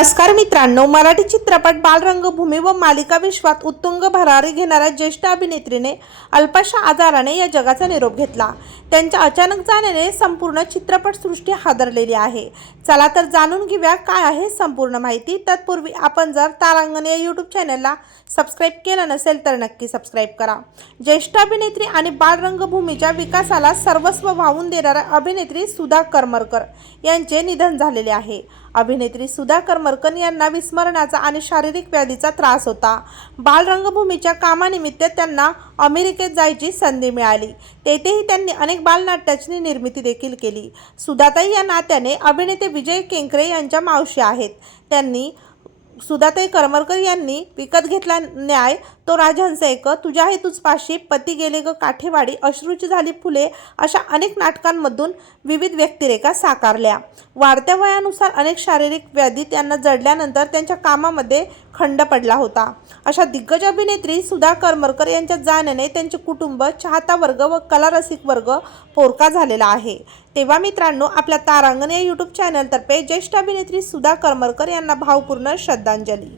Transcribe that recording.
नमस्कार मित्रांनो मराठी चित्रपट बालरंगभूमी व मालिका विश्वात उत्तुंग भरारी घेणाऱ्या ज्येष्ठ अभिनेत्रीने अल्पशा आजाराने या जगाचा निरोप घेतला. त्यांच्या अचानक जाण्याने संपूर्ण चित्रपटसृष्टी हादरलेली आहे. चला तर जाणून घेऊया काय आहे संपूर्ण माहिती. तत्पूर्वी आपण जर तारांगण या यूट्यूब चॅनलला सबस्क्राईब केलं नसेल तर नक्की सबस्क्राईब करा. ज्येष्ठ अभिनेत्री आणि बालरंगभूमीच्या विकासाला सर्वस्व वाहून देणाऱ्या अभिनेत्री सुधा करमरकर यांचे निधन झालेले आहे. अभिनेत्री सुधाकर मरकन यांना विस्मरणाचा आणि शारीरिक व्याधीचा त्रास होता. बालरंगभूमीच्या कामानिमित्त त्यांना अमेरिकेत जायची संधी मिळाली. तेथेही त्यांनी अनेक बालनाट्याची निर्मिती देखील केली. सुधाताई या नात्याने अभिनेते विजय केंकरे यांच्या मावशी आहेत. त्यांनी सुधाताई करमरकर यांनी विकत घेतला न्याय. तो राजहंस एक तुझ्या हेतूच पाशी पती गेले ग काठेवाडी अश्रूची झाली फुले अशा अनेक नाटकांमधून विविध व्यक्तिरेखा साकारल्या. वाढत्या वयानुसार अनेक शारीरिक व्याधी त्यांना जडल्यानंतर त्यांच्या कामामध्ये खंड पडला होता. अशा दिग्गज अभिनेत्री सुधा करमरकर यांच्या जाण्याने त्यांचे कुटुंब चाहता वर्ग व कलारसिक वर्ग पोरका झालेला आहे. तेव्हा मित्रांनो आपल्या तारांगण या यूट्यूब चॅनलतर्फे ज्येष्ठ अभिनेत्री सुधा करमरकर यांना भावपूर्ण श्रद्धांजली.